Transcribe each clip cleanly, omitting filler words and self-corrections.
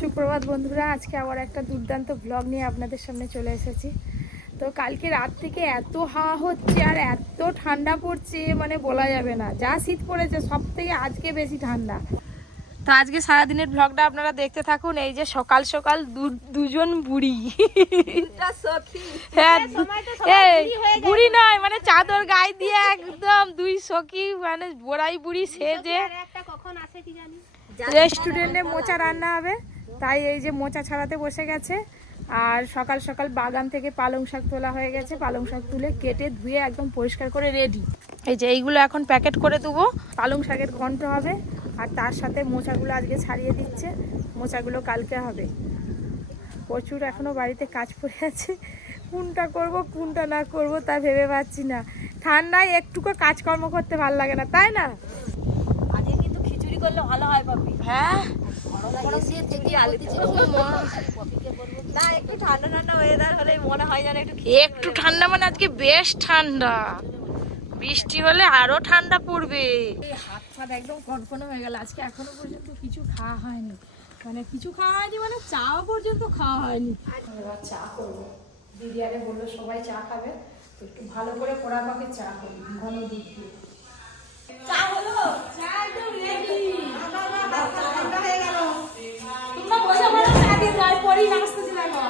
সুপ্রভাত বন্ধুরা, আজকে আবার একটা দুর্দান্ত ব্লগ নিয়ে আপনাদের সামনে চলে এসেছি। তো কালকে রাত থেকে এত হাওয়া হচ্ছে আর এত ঠান্ডা পড়ছে, মানে বলা যাবে না। যা শীত পড়েছে সব থেকে আজকে বেশি ঠান্ডা। তো আজকে সারাদিনের ব্লগটা আপনারা দেখতে থাকুন। এই যে সকাল সকাল দুজন বুড়ি, হ্যাঁ বুড়ি নয় মানে চাদর গায়ে দিয়ে একদম দুই সখী, মানে বড়াই বুড়ি সেজে রেস্টুরেন্টে মোচা রান্না হবে, তাই এই যে মোচা ছাড়াতে বসে গেছে। আর সকাল সকাল বাগান থেকে পালং শাক তোলা হয়ে গেছে, পালং শাক তুলে কেটে ধুয়ে একদম পরিষ্কার করে রেডি। এই যে এইগুলো এখন প্যাকেট করে দেবো, পালং শাকের ঘন্ট হবে। আর তার সাথে মোচাগুলো আজকে ছাড়িয়ে দিচ্ছে, মোচাগুলো কালকে হবে। প্রচুর এখনও বাড়িতে কাজ পড়ে আছে, কোনটা করব কোনটা না করব তা ভেবে পাচ্ছি না। ঠান্ডায় একটুকু কাজকর্ম করতে ভালো লাগে না, তাই না? আজকে কিন্তু খিচুড়ি করলে ভালো হয় পাপি। হ্যাঁ, না একটু ঠান্ডা ঠান্ডা ওয়েদার হলে মনে হয় যেন একটু ঠান্ডা, মানে আজকে বেশ ঠান্ডা, বৃষ্টি হলে আরো ঠান্ডা পড়বে। হাত ফাত একদম কনকনে হয়ে গেল। আজকে এখনো পর্যন্ত কিছু খাওয়া হয়নি, মানে কিছু খাওয়া হয়নি মানে চাও পর্যন্ত খাওয়া হয়নি। এবার চা করবো, দিদি আরে বললো সবাই চা খাবে, তো একটু ভালো করে পোড়া পাকে চা করবো ঘন দুধ দিয়ে। চা হলো, চা একদম রেডি। ঠান্ডা হয়ে গেল, তোমরা বসে বসে চা দিয়ে যাই পরেই নাস্তা ছিল না।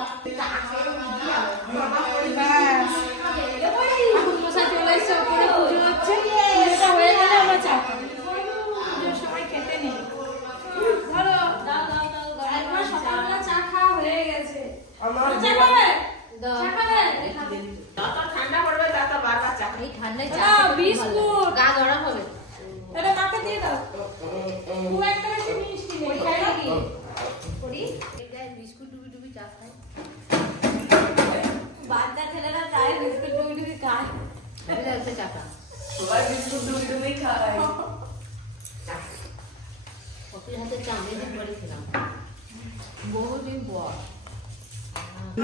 বাচ্চা ছেলেরা চায় বিস্কুট ডুবি ডুবি খায়, সবাই বিস্কুট ডুবি ডুবি খায়। কপির হাতে চা আমি করেছিলাম বহুদিন পর।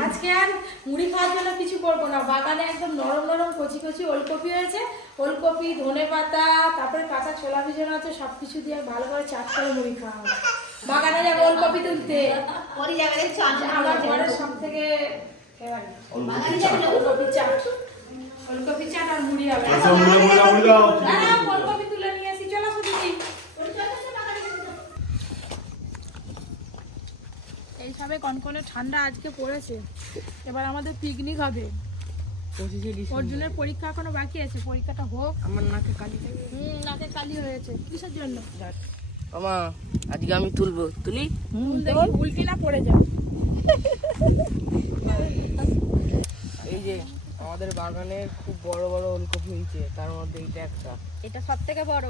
আজকে আর মুড়ি খাওয়ার জন্য কিছু করবো না, বাগানে একদম নরম নরম কচি কচি ওলকপি হয়েছে, ওলকপি ধনে পাতা তারপরে কাঁচা ছোলা ভিজানো আছে, সবকিছু দিয়ে ভালো করে চাট করে মুড়ি খাওয়া হবে। বাগানে যাবো ওলকপি তুলতে, আমার ঘরের সব থেকে ওলকপি চাট, ওলকপি চাট আর মুড়ি হবে। ওলকপি তুলে নিয়ে আসি, চলো দিদি। এইভাবে কনকনে ঠান্ডা আজকে পড়েছে, এবার আমাদের পিকনিক হবে। অর্জুনের পরীক্ষা এখনো বাকি আছে, পরীক্ষাটা হোক। আমার নাকে কালি, নাকে কালি হয়েছে, কিসের জন্য? আমা আজকে আমি তুলবো, তুলি দেখি উল্টি না পড়ে যায়। এই যে আমাদের বাগানে খুব বড় বড় ওলকপি হয়েছে, তার মধ্যে এটা একটা, এটা সব থেকে বড়।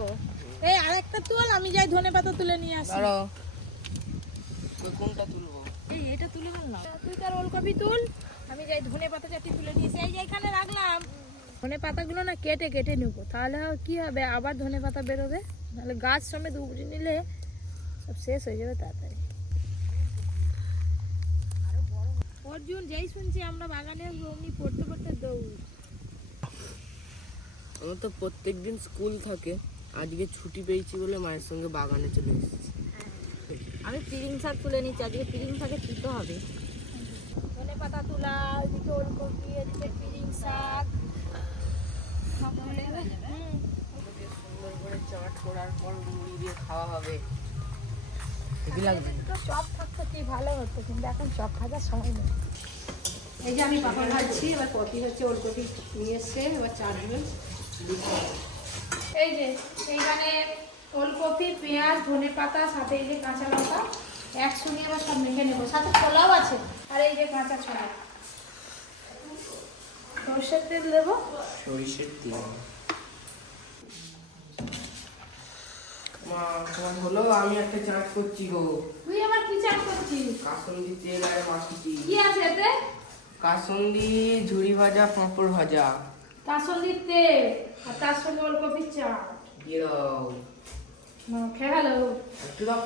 এই আরেকটা তুল, আমি যাই ধনেপাতা তুলে নিয়ে আসি। দাঁড়াও, কোনটা তুলবো? এই এটা তুলে ফেললাম, তুই তার ওলকপি তুল, আমি যাই ধনেপাতা চাটি তুলে নিয়েছি। এই যে এখানে রাখলাম, ধনে পাতাগুলো না কেটে কেটে নেবো, তাহলে কি হবে আবার ধনে পাতা বেরোবে, নাহলে গাছ সমেত উপড়ে নিলে সব শেষ হয়ে যাবে তাড়াতাড়ি। অর্জুন যেই শুনছি আমরা বাগানে আসবো অমনি পড়তে পড়তে দৌড়। আমার তো প্রত্যেকদিন স্কুল থাকে, আজকে ছুটি পেয়েছি বলে মায়ের সঙ্গে বাগানে চলে এসেছি। আমি পিরিং শাক তুলে নিচ্ছি, আজকে পিরিং শাকে তিতো হবে। ধনে পাতা তোলা, এদিকে ওলকপি, এদিকে পিরিং শাক, সুন্দর করে চাট করার পর মুড়ি দিয়ে খাওয়া হবে, হেভি লাগবে। চপ থাকতো কি ভালো হতো, কিন্তু এখন চপ ভাজার সময় নেই। এই যে আমি পাপড় ভাজছি, এবার কপি হচ্ছে ওলকপি নিয়ে এসছে, এবার চাটবে। এই যে এইখানে ওলকপি, পেঁয়াজ, ধনে পাতা, সাথে এই যে কাঁচা লঙ্কা একসঙ্গে এবার সব মেখে নেবো, সাথে ছোলাও আছে। আর এই যে কাঁচা ছোলা, সরষের তেল দেবো, সরিষের তেল। মা তোমার হলো, আমি একটা চাট করছি গো। তুই আবার কি চাট করছিস? কাসুন্দি তেল আর মাছটি। কি আছে এতে? কাসুন্দি, ঝুড়ি ভাজা, পাঁপড় ভাজা, কাসুন্দির তেল আর তার সঙ্গে ওলকপির চাট। দিয়ে দাও। খেয়ে ভালো, একটু দাও।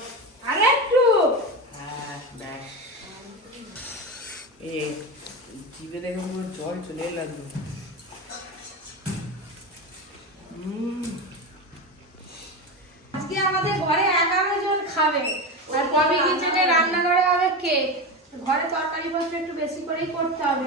আরে একটু। হ্যাঁ ব্যাস, এই জিভে দেখে পুরো জল চলে লাগলো। আজকে আমাদের ঘরে 11 জন খাবে, আর কবি কিচেনে রান্নাঘরে হবে ঘরে তরকারি পত্র একটু বেশি করেই করতে হবে।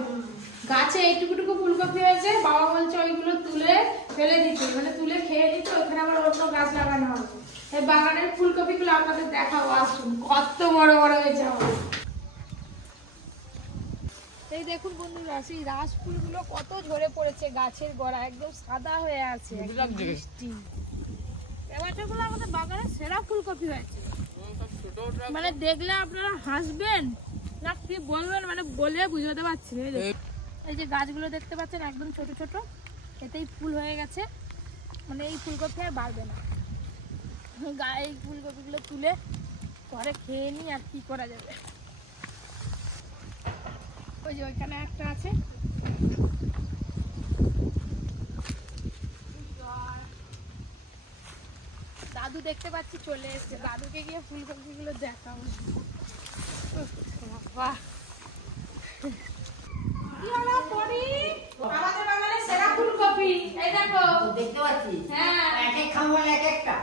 গাছে এইটুকুটুকু ফুলকপি হয়েছে, বাবা বলছে ওইগুলো তুলে ফেলে দিতে, মানে তুলে খেয়ে দিতে, ওখানে আবার অন্য গাছ লাগানো হবে। এই বাগানের ফুলকপিগুলো আপনাদের দেখাবো, আসুন কত বড় বড় হয়েছে আমাদের। এই দেখুন বন্ধুরা, সেই রাস ফুলগুলো কত ঝরে পড়েছে গাছের গোড়া, একদম সাদা হয়ে আছে, একদম মিষ্টি। এবারগুলো আমাদের বাগানের সেরা ফুলকপি হয়েছে, মানে দেখলে আপনারা হাসবেন না কি বলবেন, মানে বলে বুঝাতে পারছি না। এই যে গাছগুলো দেখতে পাচ্ছেন একদম ছোট ছোট, এতেই ফুল হয়ে গেছে, মানে এই ফুলকপি আর বাড়বে না। এই ফুলকপিগুলো তুলে পরে খেয়ে নিই, আর কি করা যাবে। ওই যে ওইখানে একটা আছে, দাদু দেখতে পাচ্ছি চলে এসছে, দাদুকে গিয়ে ফুলকপিগুলো দেখাবো। বাহ, কি হলো পরি, আমাদের বাগানের সেরা ফুলকপি, এই দেখো দেখতে পাচ্ছি। হ্যাঁ, এক এক খামলে এক একটা।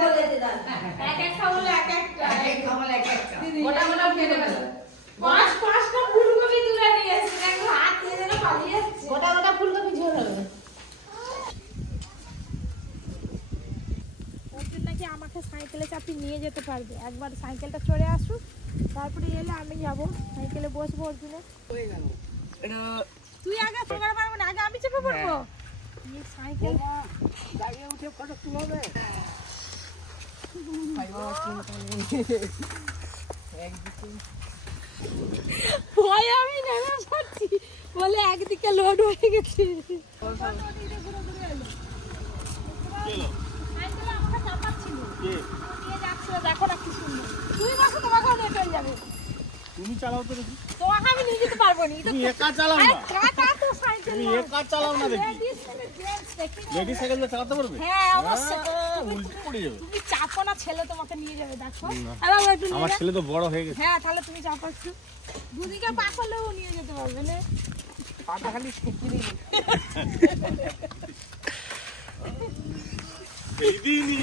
বলে দে দাদা, এক এক খাবলে এক একটা, এক এক খামলে এক একটা। গোটা গোটা ফেলে ফেলো। পাঁচটা ফুলকপি তুলে নিয়ে এসছে, দেখো হাত দিয়ে যেন পালিয়ে যাচ্ছে। গোটা গোটা ফুলকপি ঝোল হবে। ওদের নাকি আমাকে সাইকেলে চাপিয়ে নিয়ে যেতে পারবে, একবার সাইকেলটা চড়ে আসুক, তারপরে এলে আমি যাবো সাইকেলে বসবো। অর্জুনে তুই আগে চড়তে পারবো না, আগে আমি চেপে পড়বো। এই সাইকেল দাঁড়িয়ে উঠে ফটো তুলবে। ভয়ে আমি নেমে পড়ছি, বলে একদিকে লোড হয়ে গেছে। সাইকেলে আমাকে চাপাচ্ছিল, নিয়ে যাচ্ছিল, দেখো না কি সুন্দর। তুই বসো, তোমাকেও নিয়ে চলে যাবে। তুমি চালাও তো দেখি। তোমাকে আমি নিয়ে যেতে পারবো না, তুমি একা চালাও না। কাটা তো সাইকেল, তুমি একা চালাও না দেখি। লেডিস সাইকেল চালাতে পারবে? হ্যাঁ অবশ্যই। উল্টে পড়ে যাবে। তুমি চাপো না, ছেলে তোমাকে নিয়ে যাবে, দেখো। না। আবার একটু আমার ছেলে তো বড় হয়ে গেছে। হ্যাঁ, তাহলে তুমি চাপো একটু, দুদিকে পা করলেও নিয়ে যেতে পারবে না। পাটা খালি ঠেকি দিই। এই দিনই।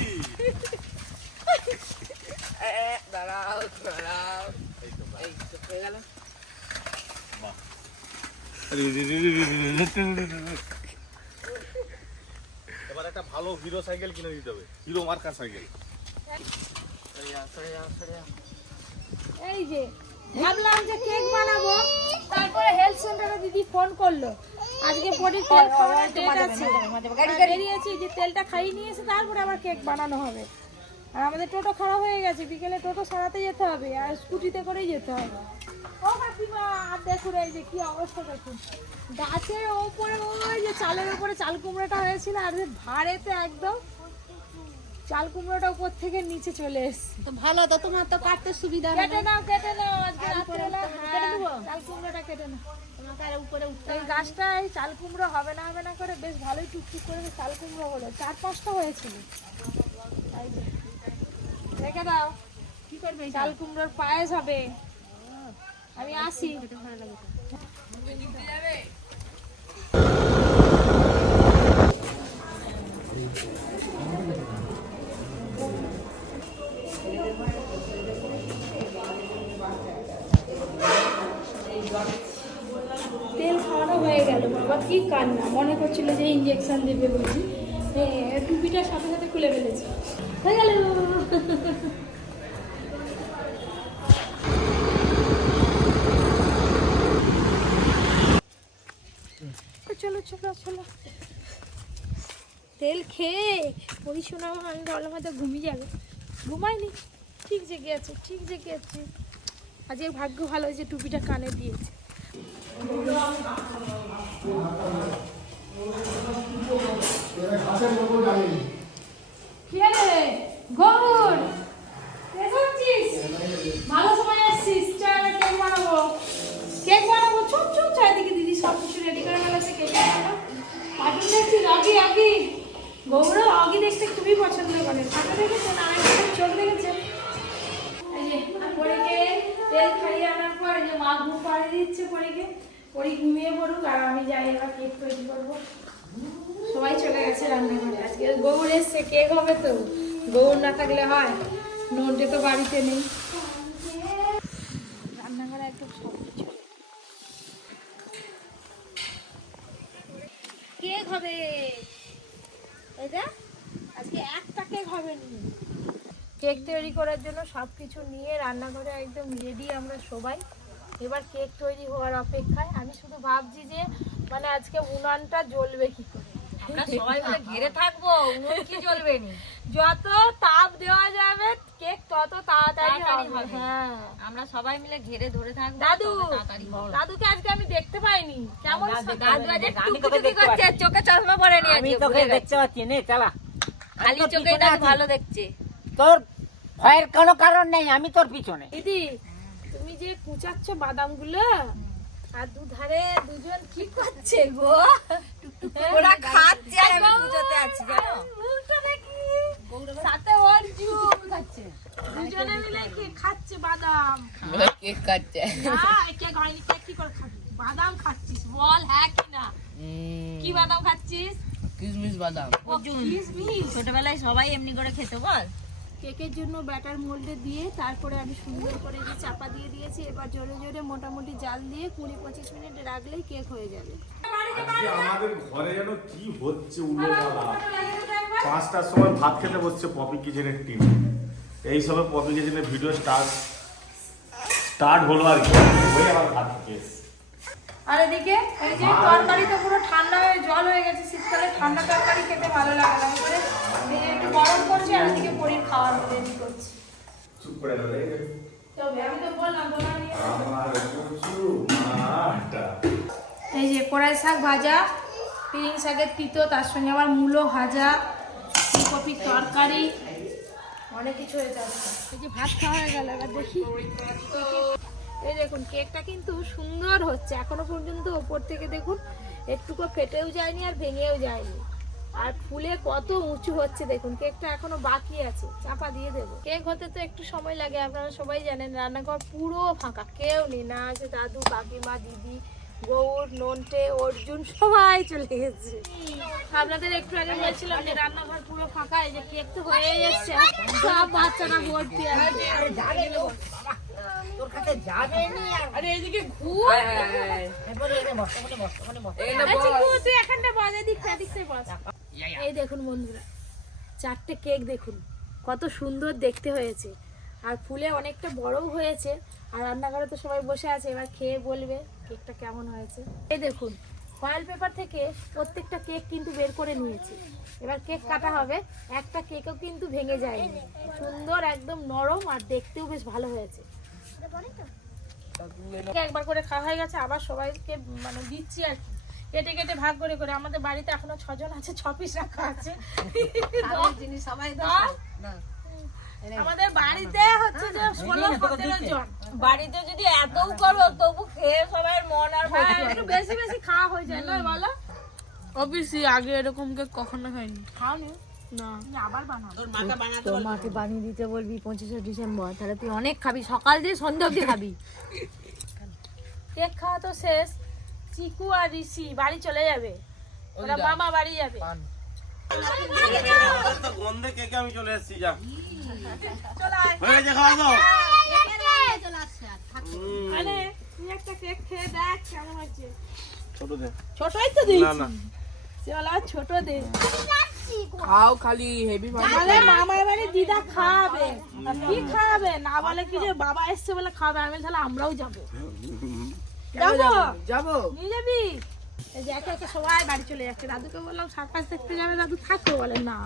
দাঁড়াও দাঁড়াও, এই তো হয়ে গেল। এবার একটা ভালো হিরো সাইকেল কিনে দিতে হবে, হিরো মার্কা সাইকেল। এই যে ভাবলাম যে কেক বানাবো, তারপরে হেলথ সেন্টারে দিদি ফোন করলো, আজকে পরে তেল খাওয়ার ডেট আছে, বেরিয়েছি যে তেলটা খাইয়ে নিয়ে এসে তারপরে আবার কেক বানানো হবে। আর আমাদের টোটো খারাপ হয়ে গেছে, বিকেলে টোটো সারাতে যেতে হবে, আর স্কুটিতে করেই যেতে হবে। ও কাকিমা, আর দেখুন এই যে কি অবস্থা, দেখুন গাছের ওপরে ওই যে চালের ওপরে চাল কুমড়োটা হয়েছিল, আর ভাড়েতে একদম চাল কুমড়োটা উপর থেকে নিচে চলে এসছে। তো ভালো তো, তোমার তো কাটতে সুবিধা হবে। কেটে নাও, কেটে নাও, আজকে রাত্রেবেলা চাল কুমড়োটা কেটে নাও। তোমাকে আর উপরে উঠতে এই গাছটা এই চাল কুমড়ো হবে না হবে না করে বেশ ভালোই টুকটুক করে চাল কুমড়ো হলো, 4-5টা হয়েছিল। এই যে, রেখে দাও, কি করবে? চাল কুমড়োর পায়েস হবে। আমি আসি। তেল খাওয়ানো হয়ে গেল, বাবা কি কান্না, মনে করছিল যে ইঞ্জেকশন দেবে বুঝি, টুপিটার সাথে সাথে খুলে ফেলেছে, হয়ে গেল। চলো চলো চলো, তেল খেয়ে পরিশোনা আমি ভাবলাম হয়তো ঘুমিয়ে যাবে, ঘুমাইনি, ঠিক জেগে আছে, ঠিক জেগে আছে। আজকে ভাগ্য ভালো যে টুপিটা কানে দিয়েছে। কি রে গৌর, এসেছিস? ভালো সময় আসছিস, চল কেক বানাবো। কেক বানাবো, চুপ চুপ, চারিদিকে দিদি সব কিছু রেডি করে ফেলেছে, কেক বানাবো। কার্টুন দেখছিস? আগে গৌর আগে দেখতে খুবই পছন্দ করে, কাকা দেখেছে না, চোখ দেখেছে। এই যে পরীকে তেল খাইয়ে আনার পর এই যে মা ঘুম পাড়িয়ে দিচ্ছে পরীকে, পরী ঘুমিয়ে পড়ুক, আর আমি যাই এবার কেক তৈরি করবো। সবাই চলে গেছে রান্নাঘরে, আজকে গৌর এসছে, কেক হবে তো, গৌর না থাকলে হয়, নোটে তো বাড়িতে নেই। একদম সব কিছু। কেক হবে এটা, আজকে একটা কেক হবে নি। কেক তৈরি করার জন্য সব কিছু নিয়ে রান্নাঘরে একদম রেডি আমরা সবাই। এবার কেক তৈরি হওয়ার অপেক্ষায়। আমি শুধু ভাবছি যে মানে আজকে উনানটা জ্বলবে কি করে। আমরা সবাই মিলে ঘিরে থাকবো, উনুন কি জ্বলবে নি। যত তাপ দেওয়া যাবে কেক তত তাড়াতাড়ি হবে। হ্যাঁ, আমরা সবাই মিলে ঘিরে ধরে থাকবো, দাদু তবে তাড়াতাড়ি হবে। দাদুকে আজকে আমি দেখতে পাইনি, কেমন দাদু আজ টুকটুকি করছে, চোখে চশমা পরে নিয়ে আমি তোকে দেখতে পাচ্ছি নে চালা খালি চোখে দাদু ভালো দেখছে। তোর ভয়ের কোনো কারণ নেই, আমি তোর পিছনে। দিদি তুমি যে কুচাচ্ছ বাদামগুলো আর দুধারে দুজন কি করছে গো? ওরা খাচ্ছে আর আমি পুজোতে আছি জানো। মুখটা দেখি সাথে অর্জুন খাচ্ছে, দুজনে মিলে কি খাচ্ছে বাদাম। কেক খাচ্ছে। কেক হয়নি, কেক কি করে খাবি? বাদাম খাচ্ছিস, বল হ্যাঁ কি না? কি বাদাম খাচ্ছিস? কিশমিশ বাদাম। ও কিশমিশ। ছোটবেলায় সবাই এমনি করে খেত বল। কেকের জন্য ব্যাটার মোল্ডে দিয়ে তারপরে আমি সুন্দর করে যে চাপা দিয়ে দিয়েছি। এবার জোরে জোরে মোটামুটি জাল দিয়ে 20-25 মিনিট রাখলেই কেক হয়ে যাবে। আজকে আমাদের ঘরে যেন কি হচ্ছে উল্টোপালা। 5টার সময় ভাত খেতে বসছে পপি কিচেনের টিম। এই সময় পপি কিচেনের ভিডিও স্টার্ট হলো আর কি, হয়ে আবার ভাত খেয়ে। আর এদিকে এই যে তরকারি তো পুরো ঠান্ডা হয়ে জল হয়ে গেছে। শীতকালে ঠান্ডা তরকারি খেতে ভালো লাগে না, করে একটু গরম করছি আর এদিকে পনির খাওয়ার রেডি করছি। চুপ করে গেলে তবে আমি তো বললাম দোলা নিয়ে আমার কুচু মাটা। এই যে কড়াই শাক ভাজা, পিরিং শাকের তিতো, তার সঙ্গে আবার মূলো ভাজা, ফুলকপির তরকারি, অনেক কিছু হয়ে যাচ্ছে। এই যে ভাত খাওয়া হয়ে গেল, এবার দেখি। এই দেখুন কেকটা কিন্তু সুন্দর হচ্ছে এখনো পর্যন্ত। ওপর থেকে দেখুন একটুকু ফেটেও যায়নি আর ভেঙেও যায়নি, আর ফুলে কত উঁচু হচ্ছে দেখুন। কেকটা এখনো বাকি আছে, চাপা দিয়ে দেবো। কেক হতে তো একটু সময় লাগে, আপনারা সবাই জানেন। রান্নাঘর পুরো ফাঁকা, কেউ নেই, না আছে দাদু, কাকিমা, দিদি, গৌর, নন্টে, অর্জুন, সবাই চলে গেছে। আপনাদের একটু আগে বলছিলাম যে রান্নাঘর পুরো ফাঁকা। এই যে কেক তো হয়ে যাচ্ছে, সব বাচ্চারা ভর্তি আছে। তোর কাছে যাবে নি আর আরে এইদিকে ঘুর, এবারে এনে বস, ওখানে বস, ওখানে বস। আচ্ছা ঘুর, তুই এখানটা বস, এদিকটা বস। এই দেখুন বন্ধুরা, 4টে কেক দেখুন কত সুন্দর দেখতে হয়েছে, আর ফুলে অনেকটা বড়ও হয়েছে। আর রান্নাঘরে তো সবাই বসে আছে, এবার খেয়ে বলবে কেকটা কেমন হয়েছে। এই দেখুন ফয়েল পেপার থেকে প্রত্যেকটা কেক কিন্তু বের করে নিয়েছি। এবার কেক কাটা হবে। একটা কেকও কিন্তু ভেঙে যায়নি, সুন্দর একদম নরম, আর দেখতেও বেশ ভালো হয়েছে। একবার করে খাওয়া হয়ে গেছে, আবার সবাইকে মানে দিচ্ছি আর কি, কেটে কেটে ভাগ করে করে। আমাদের বাড়িতে এখনো 6 জন আছে, 6 পিস রাখা আছে। জিনিস সবাই আমাদের বাড়িতে হচ্ছে যে 16-17 জন। বাড়িতে যদি এতও করো তবু খেয়ে সবাই মন আর হ্যাঁ, একটু বেশি বেশি খাওয়া হয়ে যায় না বলো? অবশ্যই আগে এরকম কেক কখনো খাইনি। খাওনি না, তুমি আবার বানাও। তোর মাকে বানিয়ে দিতে বলবি 25শে ডিসেম্বর, তাহলে তুই অনেক খাবি, সকাল দিয়ে সন্ধ্যা অবধি খাবি। কেক খাওয়া তো শেষ। চিকু আর ঋষি বাড়ি চলে যাবে, ওরা মামা বাড়ি যাবে। গন্ধে কেকে আমি চলে এসেছি, যা চলে আয়। হয়ে গেছে খাওয়া দাও। আরে তুই একটা কেক খেয়ে দেখ কেমন হচ্ছে। ছোট দে। ছোটই তো দিয়েছি, চল আর ছোট দে। খাও খালি হেভি আমাদের মামার বাড়ি দিদা খাবে, আর কি খাবে না বলে কি যে বাবা এসছে বলে খাবে। আমি তাহলে আমরাও যাবো। যাবো যাবো। নিয়ে যাবি? এই যে একে একে সবাই বাড়ি চলে যাচ্ছে। দাদুকে বললাম সার্কাস দেখতে যাবে, দাদু থাকো, বলে না।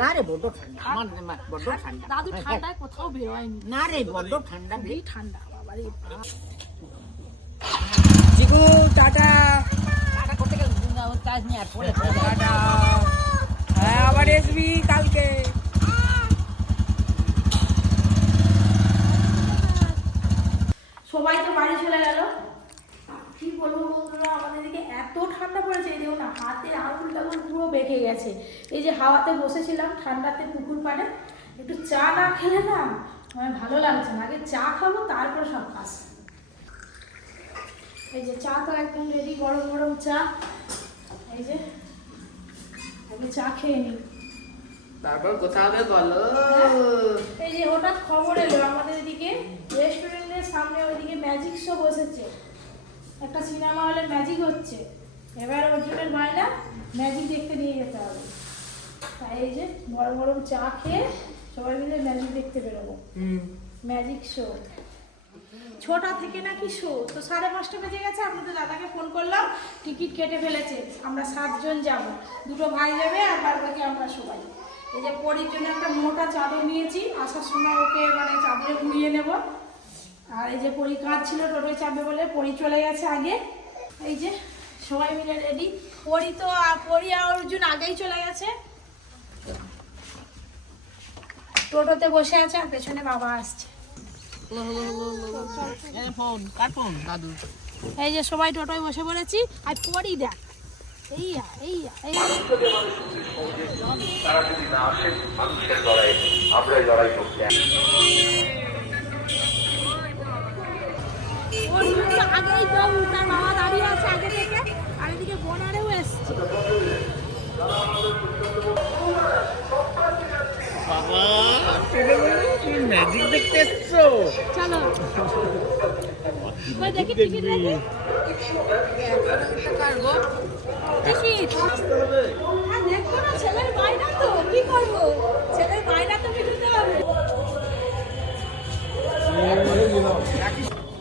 না রে বড্ড ঠান্ডা, আমার বড্ড ঠান্ডা। দাদু ঠান্ডায় কোথাও বেরোয়নি, না রে বড্ড ঠান্ডা রে। এই ঠান্ডা বাবারে। জিগু টাটা। টাটা করতে গেলে চার্জ নিয়ে আর পড়ে টাটা। হ্যাঁ আবার আসবি কালকে। সবাই তো বাড়ি চলে গেল। কি বলবো বন্ধুরা, আমাদের দিকে এত ঠান্ডা পড়েছে, এই দেখুন না হাতের আঙুল টাঙুল পুরো বেঁকে গেছে। এই যে হাওয়াতে বসেছিলাম ঠান্ডাতে পুকুর পাড়ে, একটু চা না খেলে না মানে ভালো লাগছে না। আগে চা খাবো তারপর সব কাজ। এই যে চা তো একদম রেডি, গরম গরম চা। এই যে আমি চা খেয়ে নিই। তারপর কোথাও বলো। এই যে হঠাৎ খবর এলো আমাদের এদিকে রেস্টুরেন্টের সামনে ওইদিকে ম্যাজিক শো বসেছে, একটা সিনেমা হলে ম্যাজিক হচ্ছে, এবার অর্জুনের বায়না ম্যাজিক দেখতে নিয়ে যেতে হবে। তাই এই যে গরম গরম চা খেয়ে সবাই মিলে ম্যাজিক দেখতে বেরোবো। ম্যাজিক শো 6টা থেকে নাকি শো, তো 5:30 বেজে গেছে। আপনাদের দাদাকে ফোন করলাম, টিকিট কেটে ফেলেছে, আমরা 7 জন যাব, 2 ভাই যাবে আর বাদ বাকি আমরা সবাই। এই যে পরির জন্য একটা মোটা চাদর নিয়েছি, আসার সময় ওকে মানে চাদরে মুড়িয়ে নেব। আর এই যে পরি কাজ ছিল টোটোয় চাপবে বলে পরি চলে গেছে আগে। এই যে সবাই মিলে রেডি। পরি আর অর্জুন আগেই চলে গেছে, টোটোতে বসে আছে আর পেছনে বাবা আসছে। এই যে সবাই টোটোয় বসে পড়েছি আর পরি দেখ তারা যদি না আসেন মানুষের লড়াই আমরাই লড়াই করতে আগেই বাবু তার বাবা দাঁড়িয়ে আছে আগে থেকে, আর এদিকে বোনারেও এসছে। ম্যাজিক দেখতে এসছো? চলো দেখি টিকিট দেখি। দেখো না ছেলের বায়না, তো কি করবো, ছেলের বায়না তো মিটাতে হবে।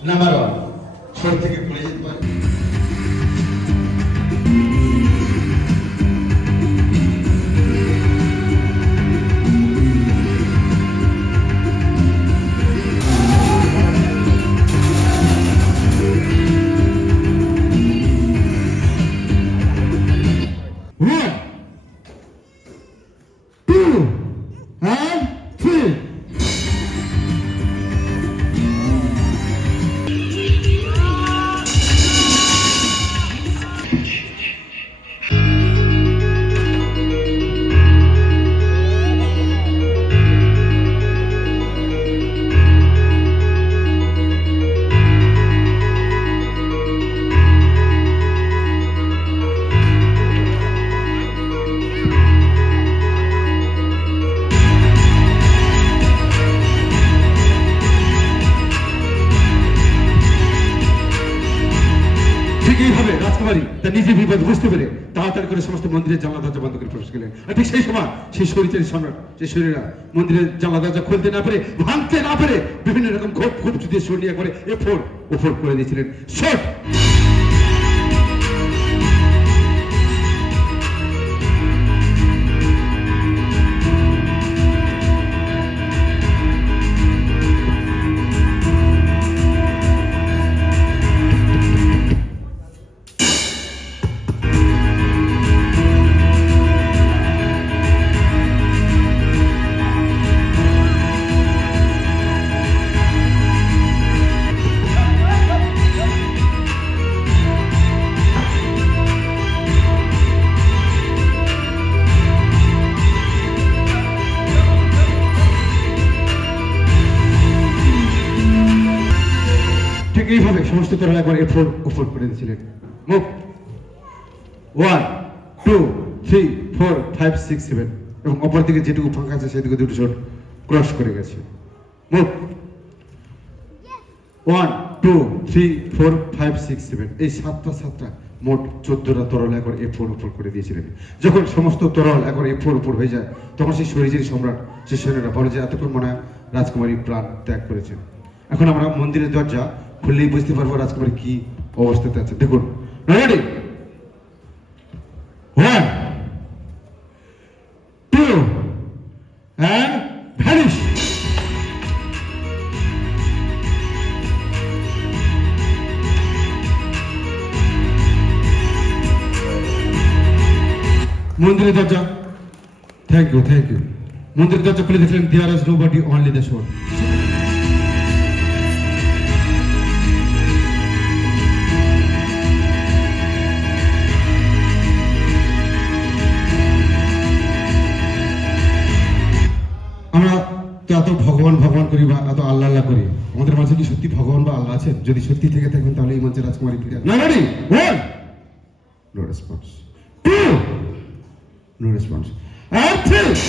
নাম্বার 1 ছোট থেকে পড়ে যেতে পারে। এইভাবে রাজকুমারী তার নিজের বিপদ বুঝতে পেরে তাড়াতাড়ি করে সমস্ত মন্দিরের জানলা দরজা বন্ধ করে প্রবেশ করলেন। আর ঠিক সেই সময় সেই শরীরের সম্রাট, সেই শরীরা মন্দিরের জানলা দরজা খুলতে না পেরে, ভাঙতে না পেরে বিভিন্ন রকম খুব খুব দিয়ে সরিয়ে করে ওপর করে দিয়েছিলেন। শট এইভাবে সমস্ত তরল একবার ওপর করে দিয়েছিলেন। মুখ 1 2 3 4 5 6 7 এবং অপর দিকে যেটুকু ফাঁকা আছে সেদিকে দুটো শট ক্রস করে গেছে। মুখ 1 2 3 4 5 6 7 এই 7টা মোট 14টা তরল একবার ওপর করে দিয়েছিলেন। যখন সমস্ত তরল একবার ওপর হয়ে যায় তখন সেই শরীরের সম্রাট সেই সৈন্যরা বলে যে এতক্ষণ মনে হয় রাজকুমারী প্রাণ ত্যাগ করেছেন। এখন আমরা মন্দিরের দরজা খুললেই বুঝতে পারবো রাজকুমারী কি অবস্থাতে আছে। দেখুন, রেডি 1 2 and vanish। মন্দিরের দরজা, থ্যাংক ইউ মন্দিরের দরজা খুলে দেখলেন there is nobody, only the soul. আমরা তো এত ভগবান করি বা এত আল্লাহ করি, আমাদের মাঝে কি সত্যি ভগবান বা আল্লাহ আছেন? যদি সত্যি থেকে থাকেন তাহলে এই মঞ্চে রাজকুমারী ফিরে না। Ready 1 no response, 2 no response, and 3।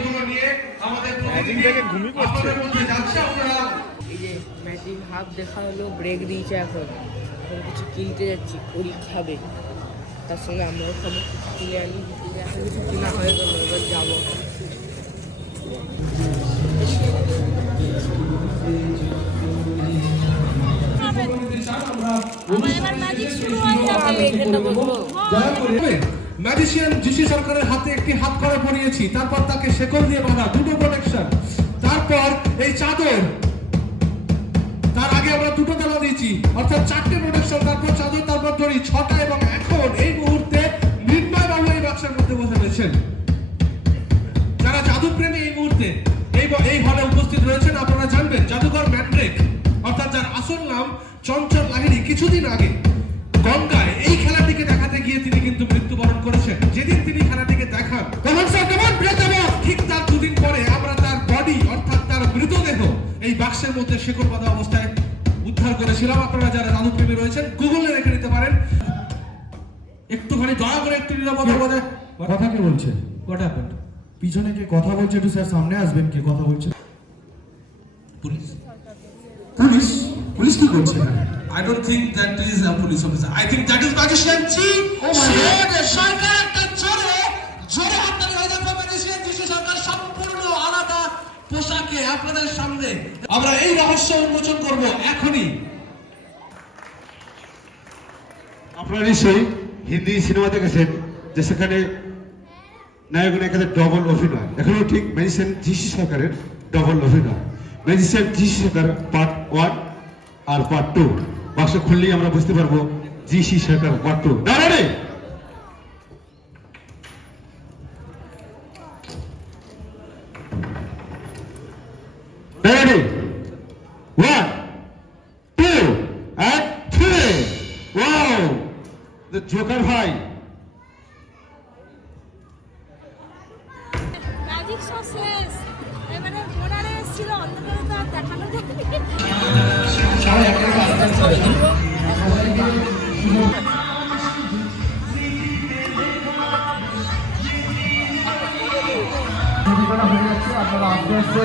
এগুলো নিয়ে আমাদের ম্যাজিক দেখে ঘুমিয়ে পড়ছে। আপনাদের মধ্যে যাচ্ছে। আপনারা এই যে ম্যাজিক হাফ দেখা হলো, ব্রেক দিয়েছে, এখন কিছু কিনতে যাচ্ছি, ওই খাবে, তার সঙ্গে আমরাও খাবো, কিছু কিনে আনি, এখন কিছু কেনা হয়ে গেলো, এবার যাবো। ম্যাজিশিয়ান জিসি সরকারের হাতে একটি হাত করা পরিয়েছি, তারপর তাকে শেকল দিয়ে বাঁধা, দুটো প্রোটেকশন, তারপর এই চাদর, তার আগে আমরা দুটো তালা দিয়েছি, অর্থাৎ 4টে প্রোটেকশন, তারপর চাদর, তারপর দড়ি, 6টা, এবং এখন এই মুহূর্তে নির্ণয় বাবু এই বাক্সের মধ্যে বসে রয়েছেন। যারা জাদু প্রেমী এই মুহূর্তে এই হলে উপস্থিত রয়েছেন, আপনারা জানবেন জাদুকর ম্যান্ড্রেক, অর্থাৎ যার আসল নাম চঞ্চল লাহিড়ী, কিছুদিন আগে গঙ্গায় এই খেলাটিকে দেখাতে গিয়ে তিনি কিন্তু মৃত্যুবরণ করেছেন। যেদিন তিনি খেলাটিকে দেখান, ঠিক তার 2 দিন পরে আমরা তার বডি, অর্থাৎ তার মৃতদেহ এই বাক্সের মধ্যে শেকল বাঁধা অবস্থায় উদ্ধার করেছিলাম। আপনারা যারা জাদু প্রেমী রয়েছেন গুগলে রেখে নিতে পারেন। একটুখানি দয়া করে একটু নিরাপদে কথা কে বলছে? What happened? পিছনে কে কথা বলছে? একটু স্যার সামনে আসবেন, কে কথা বলছে? পুলিশ পুলিশ পুলিশ কি করছে? I don't think that is a police officer. I think that is magician chief. সরকার একটা জোরে হাততালি হয়ে যাবে। magician জিসি সরকার সম্পূর্ণ আলাদা পোশাকে আপনাদের সামনে আমরা এই রহস্য উন্মোচন করব এখনই। আপনারা নিশ্চয়ই হিন্দি সিনেমা দেখেছেন যে সেখানে নায়ক নায়িকাদের ডবল অভিনয়, এখনো ঠিক ম্যাজিশিয়ান জিসি সরকারের ডবল অভিনয়। ম্যাজিশিয়ান জিসি সরকার পার্ট 1 আর পার্ট 2 বাক্স খুললেই আমরা বুঝতে পারবো GC Sarkar part 2। দাঁড়ারে দাঁড়ারে 1 2 and 3 wow the Joker ভাই। ম্যাজিক শো শেষ, এবারে বোনারে এসেছিল, অন্ধকারে তো আর দেখানো যায়নি। আপনারা আস্তে আস্তে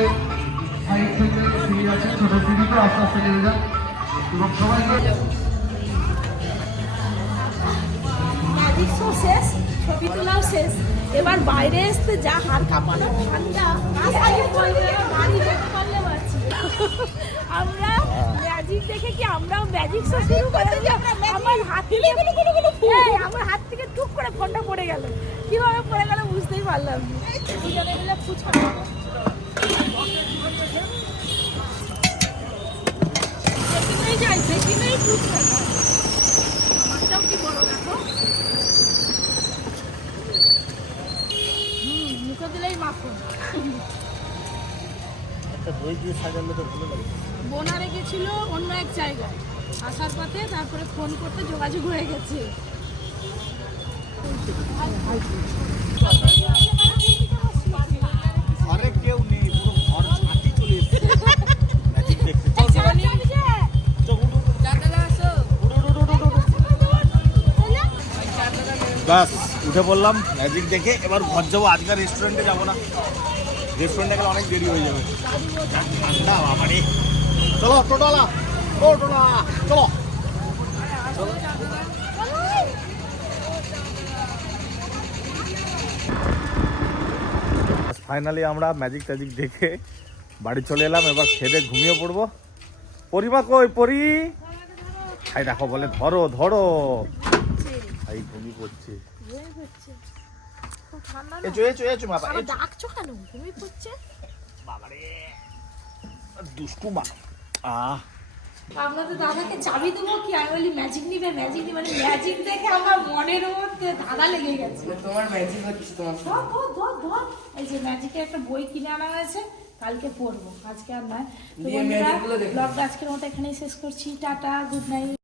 সাইড থেকে ফিরে যাচ্ছেন, ছোট টিভিতে আস্তে আস্তে নিয়ে যান এবং সবাইকে। ম্যাজিক শো শেষ, ছবি তোলাও শেষ, এবার বাইরে আসতে যা হাত কাঁপানো ঠান্ডা, গাড়ি যেতে পারলে বাঁচি। আমরা ম্যাজিক দেখে কি আমরাও ম্যাজিক শো শুরু করে দিই। আমার হাত থেকে টুক করে ফোনটা পড়ে গেল, কিভাবে পড়ে গেল বুঝতেই পারলাম না। দুজনে মিলে ফুচকা যাই, সেখানেই ফুচকা আমারটাও কি বড় দেখো, মুখে দিলেই মাখন। বোনারে গেছিল অন্য এক জায়গায়, আসার পথে তারপরে ফোন করতে যোগাযোগ হয়ে গেছে। ঘরে কেউ নেই, পুরো ঘর ছাতি চলে এসেছে ম্যাজিক দেখতে। বাস উঠে পড়লাম ম্যাজিক দেখে, এবার ঘর যাবো। আজকে রেস্টুরেন্টে যাবো না, রেস্টুরেন্টে গেলে অনেক দেরি হয়ে যাবে। ঠান্ডা বাবারে। চলো টোটোলা, ও টোটোলা চলো। ফাইনালি আমরা ম্যাজিক ট্যাজিক দেখে বাড়ি চলে এলাম, এবার খেতে ঘুমিয়ে পড়বো। পরিমা কই? পরি ভাই দেখো বলে ধরো ধরো, ভাই ঘুমিয়ে পড়ছে। ডাকছো কেন? ঘুমিয়ে পড়ছে বাবারে দুষ্টু মা। আপনাদের দাদাকে চাবি দেবো কি, আমি বলি ম্যাজিক নিবে, ম্যাজিক নিবে, মানে ম্যাজিক দেখে আমার মনের মধ্যে ধাঁধা লেগে গেছে। তোমার ম্যাজিক হচ্ছে তোমার। ধর এই যে ম্যাজিকের একটা বই কিনে আনা হয়েছে, কালকে পড়বো, আজকে আর নয়। তো দিয়ে বন্ধুরা ম্যাজিকগুলো দেখো। ব্লগটা আজকের মতো এখানেই শেষ করছি। Tata, good night.